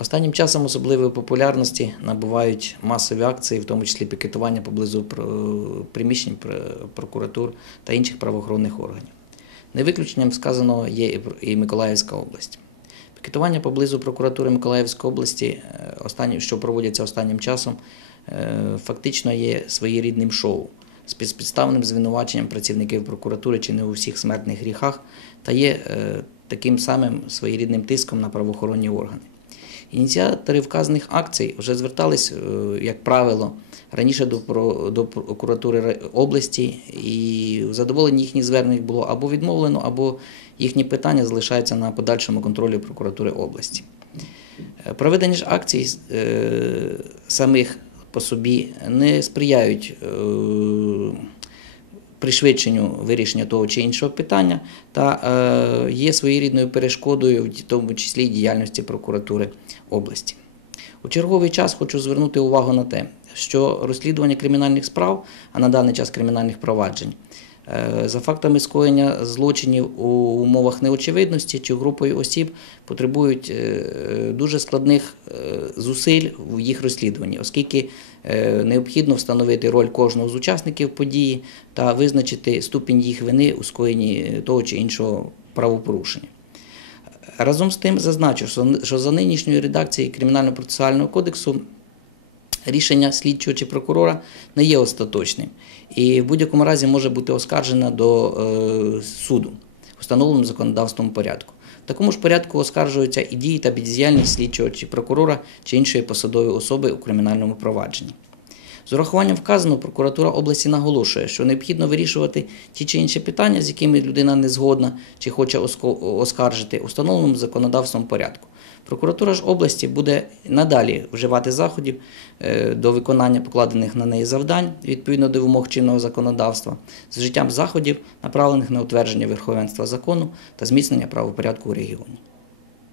Останнім часом особливої популярності набувають масові акції, в тому числі пікетування поблизу приміщень прокуратур та інших правоохоронних органів. Не виключенням сказаного є і Миколаївська область. Пікетування поблизу прокуратури Миколаївської області, е, що проводяться останнім часом, е, фактично є своєрідним шоу з безпідставним звинуваченням працівників прокуратури чи не у всіх смертних гріхах та є е, таким самим своєрідним тиском на правоохоронні органи. Ініціатори вказаних акцій вже звертались, е, як правило, раніше до, до прокуратури області, і в задоволенні їхніх звернень було або відмовлено, або їхні питання залишаються на подальшому контролі прокуратури області. Е, Проведення ж акцій е, самих по собі не сприяють пришвидшенню вирішення того чи іншого питання та е, є своєрідною перешкодою, в тому числі діяльності прокуратури області. У черговий час хочу звернути увагу на те, що розслідування кримінальних справ, а на даний час кримінальних проваджень, за фактами скоєння злочинів у умовах неочевидності чи групою осіб потребують е, дуже складних е, зусиль в їх розслідуванні, оскільки е, необхідно встановити роль кожного з учасників події та визначити ступінь їх вини у скоєнні того чи іншого правопорушення. Разом з тим зазначу, що за нинішньою редакцією Кримінально-процесуального кодексу рішення слідчого чи прокурора не є остаточним і в будь-якому разі може бути оскаржено до е, суду, встановленому законодавством порядку. В такому ж порядку оскаржуються і дії та бездіяльність слідчого чи прокурора чи іншої посадової особи у кримінальному провадженні. З урахуванням вказаного, прокуратура області наголошує, що необхідно вирішувати ті чи інші питання, з якими людина не згодна чи хоче оскаржити у законодавством порядку. Прокуратура ж області буде надалі вживати заходів е, до виконання покладених на неї завдань відповідно до вимог чинного законодавства, з вжиттям заходів, направлених на утвердження верховенства закону та зміцнення правопорядку у регіоні.